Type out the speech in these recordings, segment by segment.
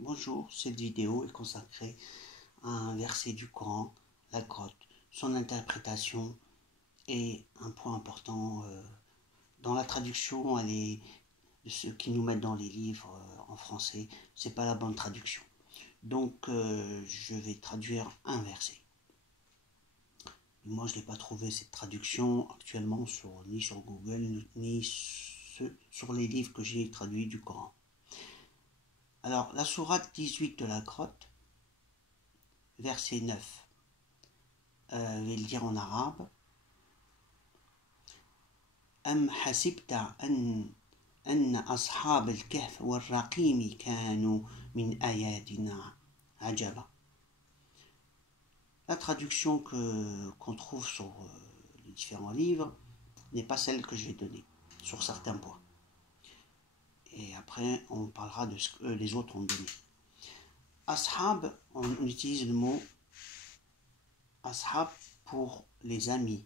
Bonjour, cette vidéo est consacrée à un verset du Coran, la grotte, son interprétation et un point important dans la traduction, de ceux qui nous mettent dans les livres en français, c'est pas la bonne traduction. Donc je vais traduire un verset. Moi je n'ai pas trouvé cette traduction actuellement ni sur Google ni sur les livres que j'ai traduits du Coran. Alors la sourate 18 de la grotte, verset 9. Je vais le dire en arabe. أم حسبت أن أصحاب الكهف والرقيم كانوا من آياتنا عجبا. La traduction qu'on trouve sur les différents livres n'est pas celle que je vais donner sur certains points. Et après, on parlera de ce que les autres ont donné. Ashab, on utilise le mot ashab pour les amis.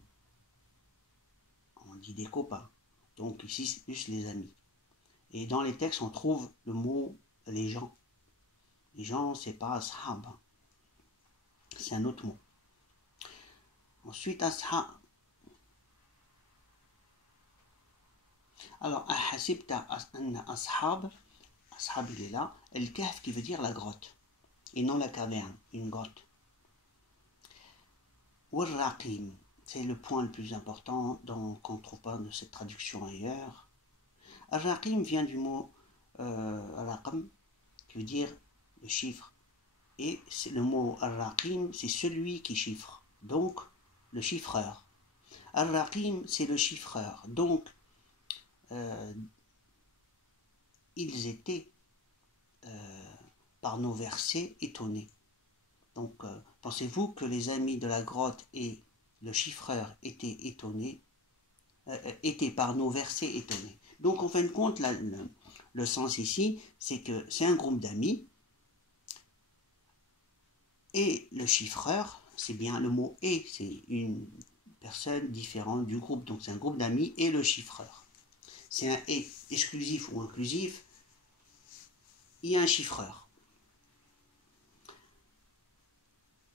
On dit des copains. Donc ici, c'est plus les amis. Et dans les textes, on trouve le mot les gens. Les gens, c'est pas ashab. C'est un autre mot. Ensuite, ashab. Alors, ahasibta anna ashab. Ashab, il est là. El-kahf qui veut dire la grotte. Et non la caverne, une grotte. Wal-raqim. C'est le point le plus important qu'on ne trouve pas de cette traduction ailleurs. Al-raqim vient du mot raqam, qui veut dire le chiffre. Et le mot al-raqim, c'est celui qui chiffre. Donc, le chiffreur. Al-raqim, c'est le chiffreur. Donc, ils étaient, par nos versets, étonnés. Donc, pensez-vous que les amis de la grotte et le chiffreur étaient étonnés, étaient par nos versets étonnés. Donc, en fin de compte, le sens ici, c'est que c'est un groupe d'amis, et le chiffreur, c'est bien le mot « et », c'est une personne différente du groupe, donc c'est un groupe d'amis et le chiffreur. C'est un « et » exclusif ou inclusif, il y a un chiffreur.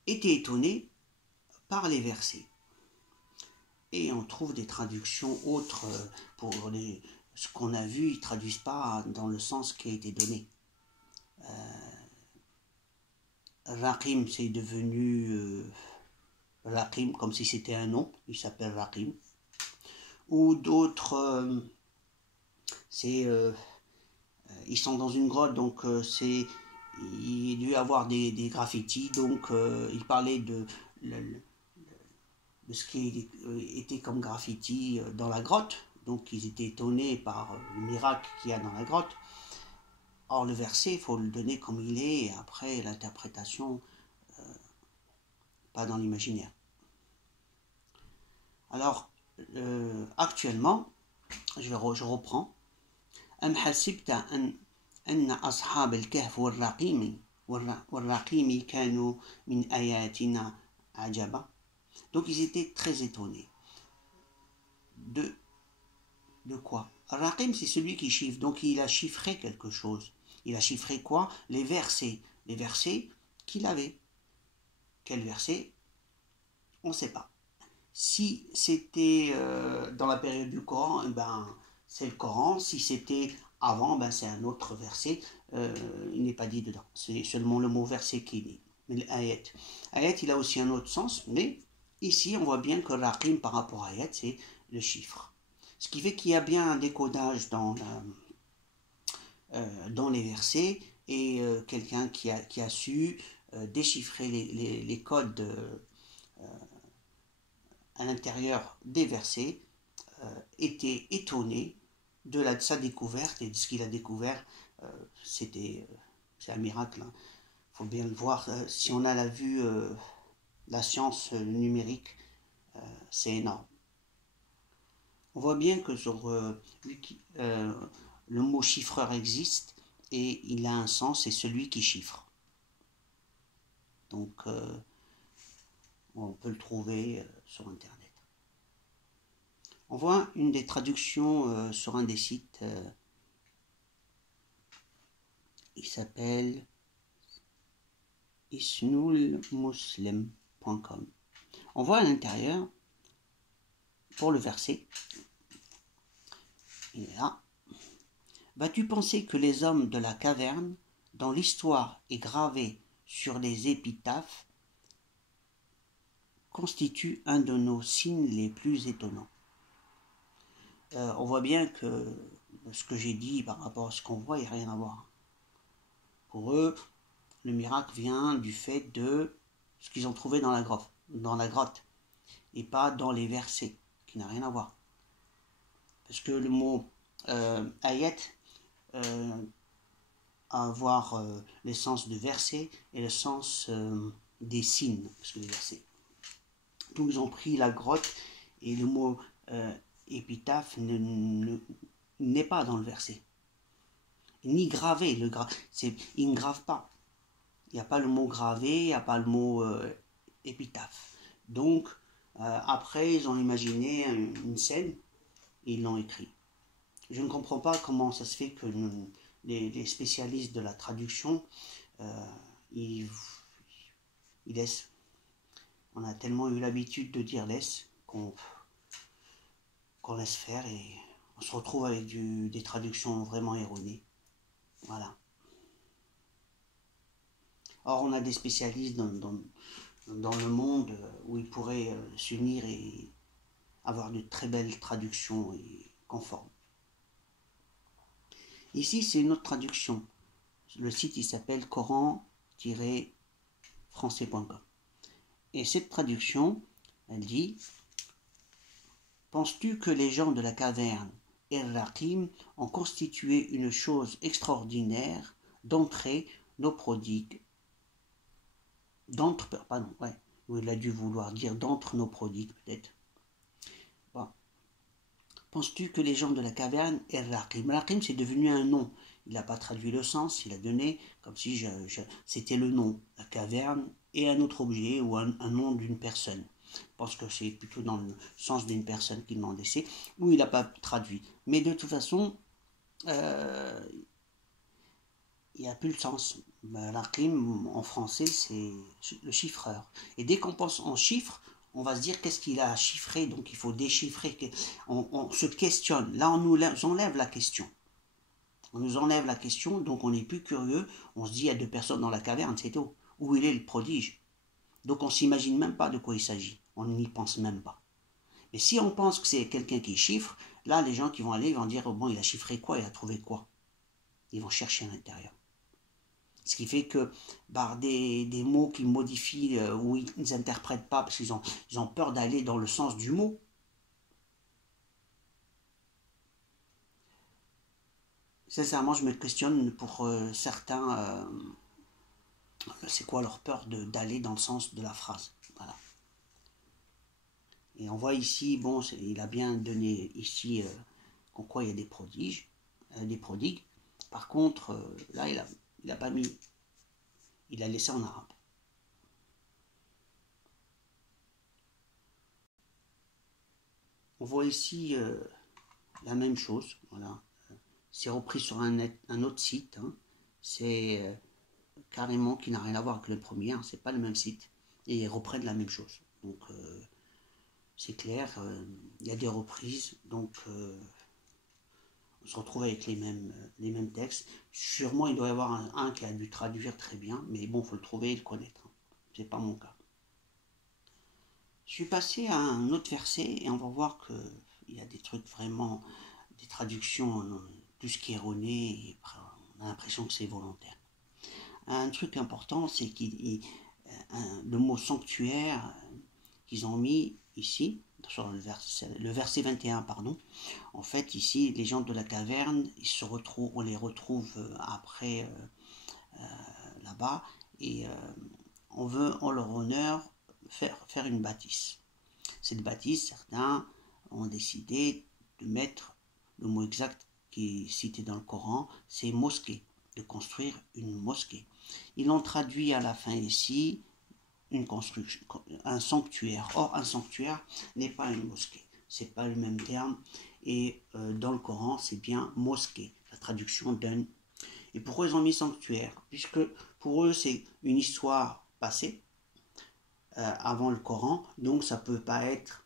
Était étonné par les versets. Et on trouve des traductions autres pour ce qu'on a vu, ils ne traduisent pas dans le sens qui a été donné. Raqim, c'est devenu Raqim, comme si c'était un nom, il s'appelle Raqim. Ou d'autres, ils sont dans une grotte, donc il a dû avoir des graffitis, donc il parlait de ce qui était comme graffiti dans la grotte, donc ils étaient étonnés par le miracle qu'il y a dans la grotte. Or le verset, il faut le donner comme il est, et après l'interprétation, pas dans l'imaginaire. Alors, actuellement, je reprends. أم حسبت أن أصحاب الكهف والرقيم كانوا من آياتنا عجبا. Donc ils étaient très étonnés. De quoi? Raqim, c'est celui qui chiffre. Donc il a chiffré quelque chose. Il a chiffré quoi? Les versets. Les versets qu'il avait. Quel verset? On ne sait pas. Si c'était dans la période du Coran, c'est le Coran. Si c'était avant, c'est un autre verset. Il n'est pas dit dedans. C'est seulement le mot verset qui est dit. Mais l'ayat. Ayat, il a aussi un autre sens, mais ici, on voit bien que Raqim, par rapport à ayat, c'est le chiffre. Ce qui fait qu'il y a bien un décodage dans les versets et quelqu'un qui a su déchiffrer les codes à l'intérieur des versets était étonné de sa découverte et de ce qu'il a découvert. C'est un miracle. Hein. Faut bien le voir. Si on a la vue, la science numérique, c'est énorme. On voit bien que le mot chiffreur existe et il a un sens, c'est celui qui chiffre. Donc, on peut le trouver sur Internet. On voit une des traductions sur un des sites. Il s'appelle isnoulmuslim.com. On voit à l'intérieur, pour le verset, il est là. Vas-tu penser que les hommes de la caverne, dont l'histoire est gravée sur les épitaphes, constituent un de nos signes les plus étonnants? On voit bien que ce que j'ai dit par rapport à ce qu'on voit, il n'y a rien à voir. Pour eux, le miracle vient du fait de ce qu'ils ont trouvé dans la grotte, et pas dans les versets, qui n'a rien à voir. Parce que le mot ayat à avoir le sens de verset et le sens des signes, parce que les versets. Donc ils ont pris la grotte et le mot épitaphe n'est pas dans le verset. Ni gravé, il ne grave pas. Il n'y a pas le mot gravé, il n'y a pas le mot épitaphe. Donc après ils ont imaginé une scène et ils l'ont écrit. Je ne comprends pas comment ça se fait que les spécialistes de la traduction, ils laissent. On a tellement eu l'habitude de dire laisse qu'on laisse faire et on se retrouve avec des traductions vraiment erronées. Voilà. Or, on a des spécialistes dans le monde où ils pourraient s'unir et avoir de très belles traductions et conformes. Ici, c'est une autre traduction. Le site, il s'appelle coran-français.com. Et cette traduction, elle dit « Penses-tu que les gens de la caverne El-Raqim ont constitué une chose extraordinaire d'entrer nos prodigues » il a dû vouloir dire d'entre nos prodigues, peut-être. Bon. Penses-tu que les gens de la caverne El-Raqim, Raqim c'est devenu un nom. Il n'a pas traduit le sens, il a donné comme si c'était le nom, la caverne et un autre objet ou un nom d'une personne. Je pense que c'est plutôt dans le sens d'une personne qui l'ont laissé, ou il n'a pas traduit. Mais de toute façon, il n'y a plus le sens. Raqim en français, c'est le chiffreur. Et dès qu'on pense en chiffres, on va se dire qu'est-ce qu'il a chiffré, donc il faut déchiffrer. On se questionne. Là, on nous enlève la question. On nous enlève la question, donc on n'est plus curieux. On se dit, il y a 2 personnes dans la caverne, c'est tout. Où il est le prodige? Donc on ne s'imagine même pas de quoi il s'agit. On n'y pense même pas. Mais si on pense que c'est quelqu'un qui chiffre, là, les gens qui vont aller, ils vont dire, oh bon, il a chiffré quoi, il a trouvé quoi? Ils vont chercher à l'intérieur. Ce qui fait que par des mots qu'ils modifient ou ils n'interprètent pas parce qu'ils ont peur d'aller dans le sens du mot. Sincèrement, je me questionne pour certains, c'est quoi leur peur d'aller dans le sens de la phrase. Voilà. Et on voit ici, bon, il a bien donné ici en quoi il y a des prodigues. Par contre, là, il n'a pas mis, il a laissé en arabe. On voit ici la même chose, voilà. C'est repris sur un autre site, hein. C'est carrément qui n'a rien à voir avec le premier, hein. C'est pas le même site, et ils reprennent la même chose. Donc c'est clair, il y a des reprises, donc on se retrouve avec les mêmes textes. Sûrement il doit y avoir un qui a dû traduire très bien, mais bon, il faut le trouver et le connaître, hein. C'est pas mon cas. Je suis passé à un autre verset et on va voir qu'il y a des trucs vraiment, des traductions plus qu'erronées, et on a l'impression que c'est volontaire. Un truc important, c'est le mot sanctuaire qu'ils ont mis ici, sur le verset 21, pardon. En fait, ici, les gens de la caverne, on les retrouve après là-bas, et on veut en leur honneur faire une bâtisse. Cette bâtisse, certains ont décidé de mettre le mot exact qui est cité dans le Coran, c'est mosquée, de construire une mosquée. Ils l'ont traduit à la fin ici, un sanctuaire. Or, un sanctuaire n'est pas une mosquée. C'est pas le même terme. Et dans le Coran, c'est bien mosquée. La traduction donne Et pourquoi ils ont mis sanctuaire? Puisque pour eux, c'est une histoire passée, avant le Coran, donc ça ne peut pas être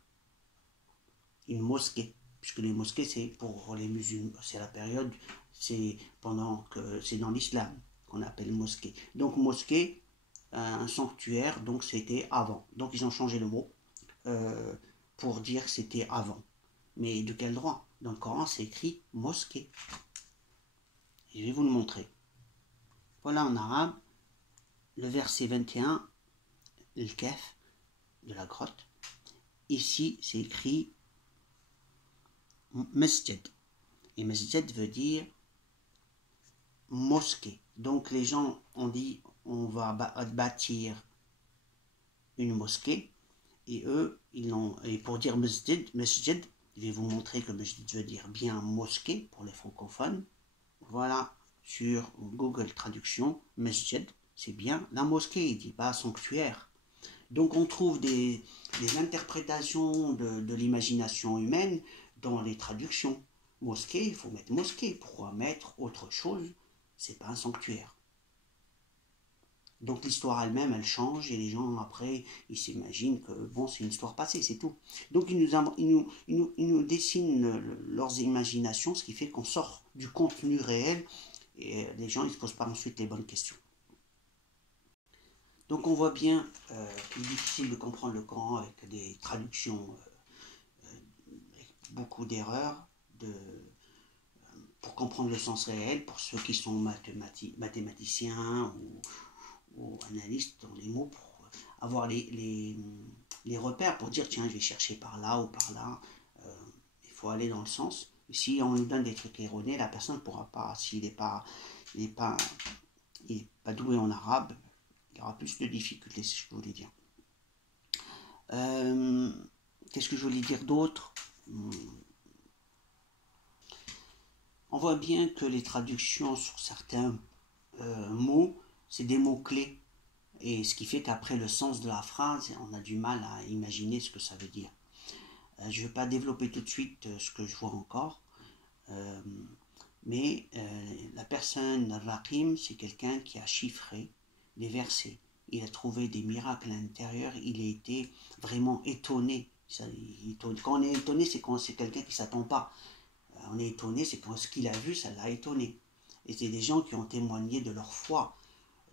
une mosquée, puisque les mosquées, c'est pour les musulmans, c'est la période, c'est pendant que c'est dans l'islam qu'on appelle mosquée. Donc mosquée, un sanctuaire, donc c'était avant. Donc ils ont changé le mot pour dire que c'était avant. Mais de quel droit? Dans le Coran, c'est écrit mosquée. Et je vais vous le montrer. Voilà en arabe, le verset 21, le kaf de la grotte. Ici, c'est écrit masjid. Et masjid veut dire mosquée. Donc les gens ont dit on va bâtir une mosquée. Et eux, et pour dire masjid, je vais vous montrer que masjid veut dire bien mosquée pour les francophones. Voilà, sur Google Traduction, masjid, c'est bien la mosquée, il ne dit pas sanctuaire. Donc on trouve des interprétations de l'imagination humaine dans les traductions. Mosquée, il faut mettre mosquée. Pourquoi mettre autre chose? C'est pas un sanctuaire. Donc l'histoire elle-même, elle change et les gens après, ils s'imaginent que bon, c'est une histoire passée, c'est tout. Donc ils nous dessinent leurs imaginations, ce qui fait qu'on sort du contenu réel et les gens ils ne se posent pas ensuite les bonnes questions. Donc on voit bien qu'il est difficile de comprendre le Coran avec des traductions avec beaucoup d'erreurs pour comprendre le sens réel, pour ceux qui sont mathématiciens ou analystes dans les mots, pour avoir les repères, pour dire tiens je vais chercher par là ou par là, il faut aller dans le sens. Et si on lui donne des trucs erronés, la personne ne pourra pas, s'il n'est pas doué en arabe, il y aura plus de difficultés, c'est ce que je voulais dire. Qu'est-ce que je voulais dire d'autre? On voit bien que les traductions sur certains mots, c'est des mots-clés. Et ce qui fait qu'après le sens de la phrase, on a du mal à imaginer ce que ça veut dire. Je ne vais pas développer tout de suite ce que je vois encore. Mais la personne, Raqim, c'est quelqu'un qui a chiffré les versets. Il a trouvé des miracles à l'intérieur. Il a été vraiment étonné. Quand on est étonné, c'est quand c'est quelqu'un qui ne s'attend pas. On est étonné, c'est quand ce qu'il a vu, ça l'a étonné. Et c'est des gens qui ont témoigné de leur foi,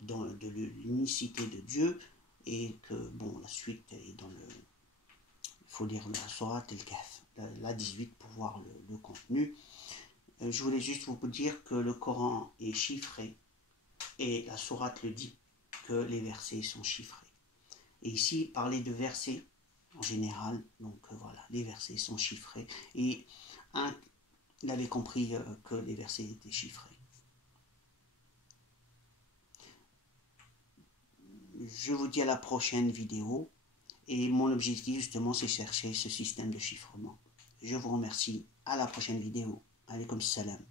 de l'unicité de Dieu, et que, bon, la suite est dans le... Il faut lire la sourate el-Kahf, la 18 pour voir le contenu. Je voulais juste vous dire que le Coran est chiffré, et la sourate le dit, que les versets sont chiffrés. Et ici, parler de versets, en général, donc voilà, les versets sont chiffrés, et il avait compris que les versets étaient chiffrés. Je vous dis à la prochaine vidéo. Et mon objectif justement, c'est chercher ce système de chiffrement. Je vous remercie. À la prochaine vidéo. Alaykoum salam.